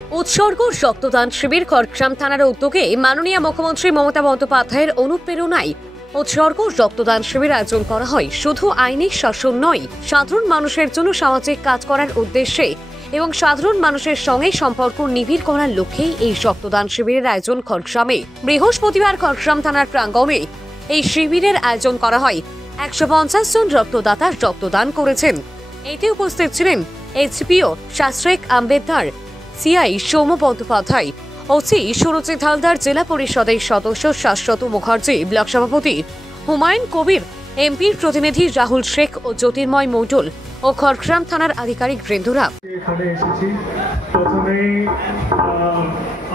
উৎসর্গ রক্তদান শিবির খড়গ্রাম থানার উদ্যোগে মাননীয় মুখ্যমন্ত্রী মমতা বন্দ্যোপাধ্যায়ের অনুপ্রেরণায় উৎসর্গ রক্তদান শিবির আয়োজন করা হয়। শুধু আইনি শাসন নয়, সাধারণ মানুষের জন্য সামাজিক কাজ করার উদ্দেশ্যে এবং সাধারণ মানুষের সঙ্গে সম্পর্ক নিবিড় করার লক্ষ্যেই এই রক্তদান শিবিরের আয়োজন খড়গ্রামে। বৃহস্পতিবার খড়গ্রাম থানার প্রাঙ্গণে এই শিবিরের আয়োজন করা হয়। 150 জন রক্তদাতা রক্তদান করেছেন। এতে উপস্থিত ছিলেন এইচপিও শাস্ত্রেক আম্বেদকর, সিআই সৌম্য বন্দ্যোপাধ্যায়, ওসি সুরজিৎ হালদার, জেলা পরিষদের সদস্য শাশ্বত মুখার্জি, ব্লক সভাপতি হুমায়ুন কবির, এমপির প্রতিনিধি রাহুল শেখ ও জ্যোতির্ময় মণ্ডল ও খড়গ্রাম থানার আধিকারিক বৃন্দরা। এখানে এসেছি প্রথমেই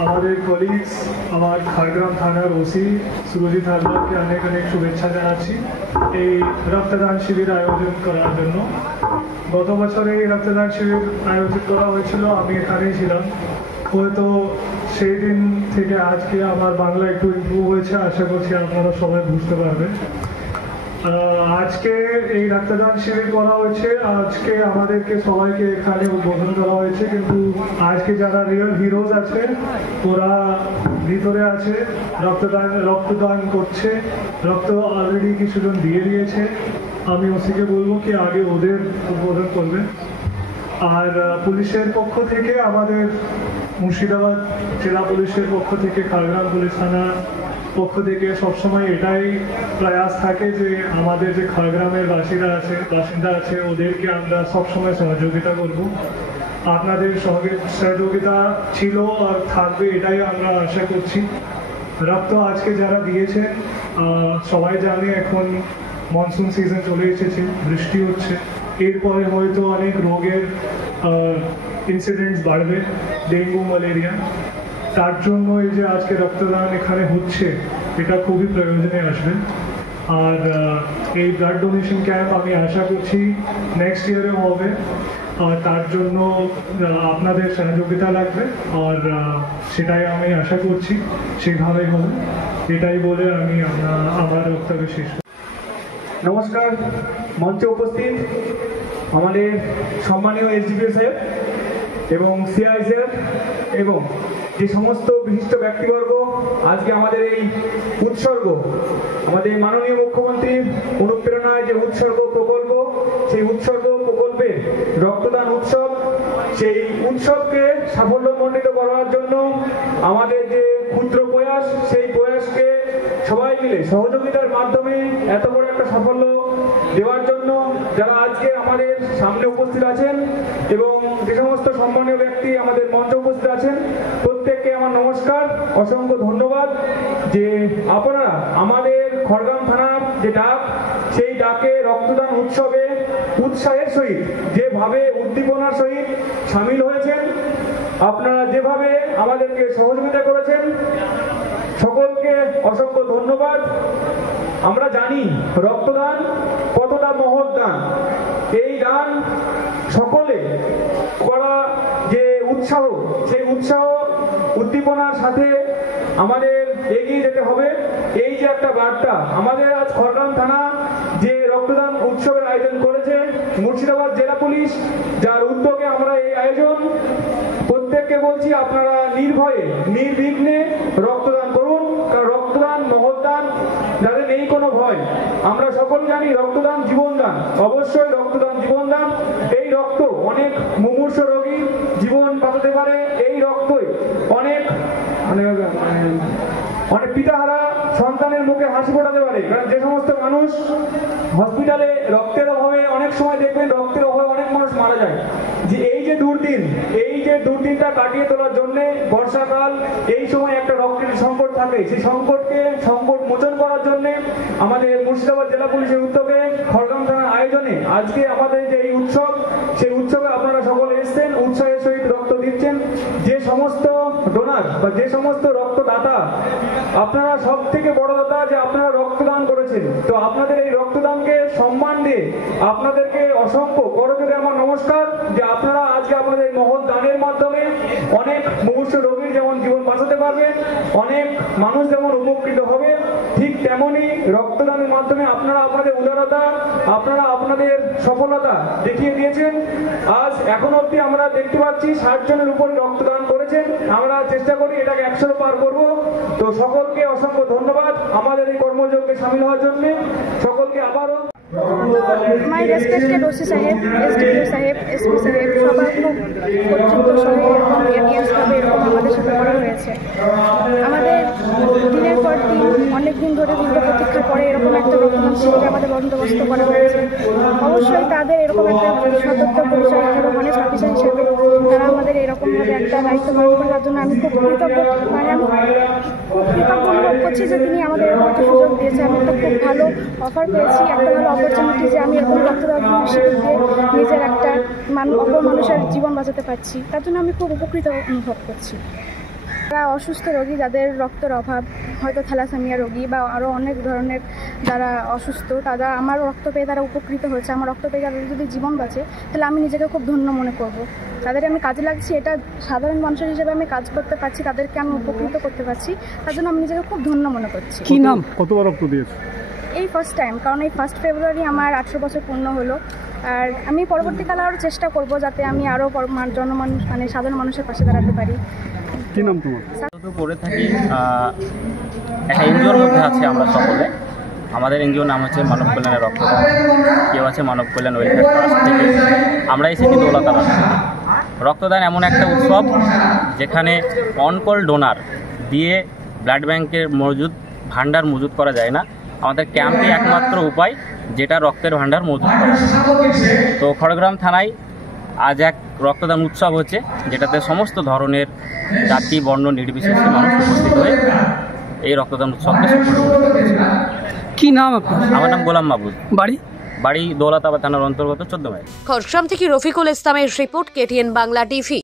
আমাদের কলিগস, আমার খড়গ্রাম থানার ওসি সুরজিৎ হালদারকে অনেক অনেক শুভেচ্ছা জানাচ্ছি এই রক্তদান শিবির আয়োজন করার জন্য। গত বছরে এই রক্তদান শিবির আয়োজন করা হয়েছিল, আমি এখানেই ছিলাম। হয়তো সেই দিন থেকে আজকে আমার বাংলা একটু ইমপ্রুভ হয়েছে, আশা করছি আপনারা সবাই বুঝতে পারবেন। আজকে এই রক্তদান শিবির করা হয়েছে, আজকে আমাদেরকে সবাইকে এখানে উদ্বোধন করা হয়েছে, কিন্তু আজকে যারা রিয়েল হিরোজ আছে ওরা ভিতরে আছে, রক্তদান করছে। রক্ত অলরেডি কিছুজন দিয়ে দিয়েছে। আমি ওসিকে বলবো কি আগে ওদের উদ্বোধন করবে। আর পুলিশের পক্ষ থেকে, আমাদের মুর্শিদাবাদ জেলা পুলিশের পক্ষ থেকে, খড়গ্রাম পুলিশ থানার পক্ষ থেকে সবসময় এটাই প্রয়াস থাকে যে আমাদের যে খড়গ্রামের বাসিন্দা আছে ওদেরকে আমরা সবসময় সহযোগিতা করব। আপনাদের সহযোগিতা ছিল আর থাকবে, এটাই আমরা আশা করছি। রক্ত আজকে যারা দিয়েছেন সবাই জানে এখন মনসুন সিজন চলে এসেছে, বৃষ্টি হচ্ছে, এরপরে হয়তো অনেক রোগের ইনসিডেন্টস বাড়বে, ডেঙ্গু, ম্যালেরিয়া। তার জন্য এই যে আজকে রক্তদান এখানে হচ্ছে এটা খুবই প্রয়োজনে আসবে। আর এই ব্লাড ডোনেশন ক্যাম্প আমি আশা করছি নেক্সট ইয়ারেও হবে, আর তার জন্য আপনাদের সহযোগিতা লাগবে, আর সেটাই আমি আশা করছি সেভাবেই হবে। এটাই বলে আমি আমার বক্তব্য শেষ। নমস্কার, মঞ্চে উপস্থিত আমাদের সম্মানীয় এসডিপিও সাহেব এবং সিআই স্যার এবং যে সমস্ত বিশিষ্ট ব্যক্তিবর্গ, আজকে আমাদের এই উৎসর্গ, আমাদের মাননীয় মুখ্যমন্ত্রীর অনুপ্রেরণায় যে উৎসর্গ প্রকল্প, সেই উৎসর্গ প্রকল্পে রক্তদান উৎসব, সেই উৎসবকে সাফল্যমণ্ডিত করার জন্য আমাদের যে ক্ষুদ্র প্রয়াস, সেই প্রয়াসকে সবাই মিলে সহযোগিতার মাধ্যমে এত বড় একটা সাফল্য দেওয়ার জন্য যারা আজকে আমাদের সামনে উপস্থিত আছেন এবং যে সমস্ত সম্মানীয় ব্যক্তি আমাদের মঞ্চে উপস্থিত আছেন, প্রত্যেককে আমার নমস্কার, অসংখ্য ধন্যবাদ যে আপনারা আমাদের খড়গ্রাম থানার যে ডাক, সেই ডাকে রক্তদান উৎসবে উৎসাহের সহিত, যেভাবে উদ্দীপনার সহিত সামিল হয়েছেন, আপনারা যেভাবে আমাদেরকে সহযোগিতা করেছেন, সকলকে অসংখ্য ধন্যবাদ। আমরা জানি রক্তদান কতটা মহৎ দান। এই দান সকলে করা যে উৎসাহ, সেই উৎসাহ উদ্দীপনার সাথে আমাদের এগিয়ে যেতে হবে। এই যে একটা বার্তা আমাদের আজ খড়গ্রাম থানা যে রক্তদান উৎসবের আয়োজন করেছে, মুর্শিদাবাদ জেলা পুলিশ যার উদ্যোগে আমরা এই আয়োজন, প্রত্যেককে বলছি আপনারা নির্ভয়ে নির্বিঘ্নে রক্তদান করুন, কারণ রক্তদান মহৎ দান, যাদের নেই কোনো ভয়। আমরা সকল জানি রক্তদান জীবনদান, অবশ্যই রক্তদান জীবনদান। এই রক্ত অনেক মুমূর্ষু রোগী জীবন বাঁচাতে পারে। এই রক্তই অনেক পিতাহারা সন্তানের মুখে হাসি ফোটাতে পারে। কারণ যে সমস্ত মানুষ হসপিটালে রক্তের অভাবে, অনেক সময় দেখবেন রক্তের অভাবে অনেক মানুষ মারা যায়, যে এই যে দুর্দিনটা কাটিয়ে তোলার জন্য বর্ষাকাল, এই সময় একটা রক্তের সংকট থাকে, সেই সংকট মোচন করার জন্য আমাদের মুর্শিদাবাদ জেলা পুলিশের উদ্যোগে খড়গ্রাম থানার আয়োজনে আজকে আমাদের যে এই উৎসব, সেই উৎসবে আপনারা সকলে এসছেন, উৎসাহের সহিত রক্ত দিচ্ছেন। যে সমস্ত ডোনার বা যে সমস্ত রক্তদাতা, আপনারা সব থেকে বড় দাতা যে আপনারা রক্তদান করেছেন। তো আপনাদের এই রক্তদানকে সম্মান দিয়ে আপনাদেরকে অসংখ্য করজোড়ে আমার নমস্কার, যে আপনারা আজকে আপনাদের মহৎ দানের মাধ্যমে অনেক মুমূর্ষু রোগীর যেমন জীবন বাঁচাতে পারবে, অনেক মানুষ যেমন উপকৃত হবে, ঠিক তেমনি রক্তদানের মাধ্যমে আপনারা আপনাদের উদারতা, আপনারা আপনাদের সফলতা দেখিয়ে দিয়েছেন। আজ এখন অবধি আমরা দেখতে পাচ্ছি 60 জনের উপর রক্তদান করে করেছেন। আমরা চেষ্টা করি এটাকে 100 পার করব। তো সকলকে অসংখ্য ধন্যবাদ আমাদের এই কর্মযজ্ঞে সামিল হওয়ার জন্য। সকলকে আবারও মাই রেসপেক্টেড ওসি সাহেব, এসডিপিও সাহেব, এসপি সাহেব, সবার খুব কর্তৃত্ব সহ এরকম এভিয়েন্সভাবে এরকম আমাদের সাথে করা হয়েছে। আমাদের দিনের পর দিন অনেক দিন ধরে দীর্ঘ প্রতীক্ষার পরে এরকম একটা রক্তদান শিবির আমাদের বন্দোবস্ত করা হয়েছে। অবশ্যই তাদের এরকম একটা সতর্ক পরিচয় একটা হনেস্ট অফিসার হিসেবে তারা আমাদের এরকমভাবে একটা দায়িত্ব পালন করার জন্য আমি খুব কৃতজ্ঞ, মানে আমি খুব কৃতজ্ঞ অনুভব করছি যে তিনি আমাদের এরকম একটা সুযোগ দিয়েছে। আমি একটা খুব ভালো অফার পেয়েছি, একটা ভালো অপরচুনিটি যে আমি এরকম রক্তদান শিবির দিয়ে নিজের একটা অপর মানুষের জীবন বাঁচাতে পারছি, তার জন্য আমি খুব উপকৃত অনুভব করছি। যারা অসুস্থ রোগী, যাদের রক্তের অভাব, হয়তো থ্যালাসেমিয়া রোগী বা আরও অনেক ধরনের যারা অসুস্থ, তারা আমার রক্ত পেয়ে তারা উপকৃত হয়েছে। আমার রক্ত পেয়ে তাদের যদি জীবন বাঁচে তাহলে আমি নিজেকে খুব ধন্য মনে করব। তাদের আমি কাজে লাগছি, এটা সাধারণ মানুষের হিসেবে আমি কাজ করতে পারছি, তাদেরকে আমি উপকৃত করতে পারছি, তার জন্য আমি নিজেকে খুব ধন্য মনে করছি। কি নাম, কতবার রক্ত দিয়েছে? এই ফার্স্ট টাইম, কারণ এই 1 ফেব্রুয়ারি আমার 18 বছর পূর্ণ হলো। আর আমি পরবর্তীকালে আরও চেষ্টা করব যাতে আমি আরও জনমানুষ মানে সাধারণ মানুষের পাশে দাঁড়াতে পারি। কি নাম তোমার? করে থাকি একটা এনজিওর মধ্যে আছে আমরা সকলে। আমাদের এনজিওর নাম হচ্ছে মানব কল্যাণের রক্তদান। কেউ আছে মানব কল্যাণ ওয়েলফেয়ার ট্রাস্ট থেকে। আমরা এসেছি দৌলতাবাদ থেকে। রক্তদান এমন একটা উৎসব যেখানে অনকল ডোনার দিয়ে ব্লাড ব্যাংকের ভাণ্ডার মজুত করা যায় না। আমাদের ক্যাম্পে একমাত্র উপায় যেটা রক্তের ভাণ্ডার মজুত করা। তো খড়গ্রাম থানায় আজ এক রক্তদান উৎসব হচ্ছে, যেটাতে সমস্ত ধরনের জাতি বর্ণ নির্বিশেষে মানুষ উপস্থিত হয়ে এই রক্তদান উৎসবকে সফল করতে। কি নাম আপনার? আমার নাম গোলাম মাহবুব। বাড়ি দৌলতাবাদ থানার অন্তর্গত 14 মাইল। খড়গ্রাম থেকে রফিকুল ইসলামের রিপোর্ট, KTN বাংলা টিভি।